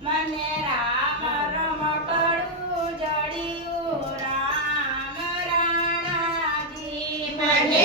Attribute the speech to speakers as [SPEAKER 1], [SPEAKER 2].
[SPEAKER 1] મને રામ રમકડું જડિયું રામ રાણાજી. મને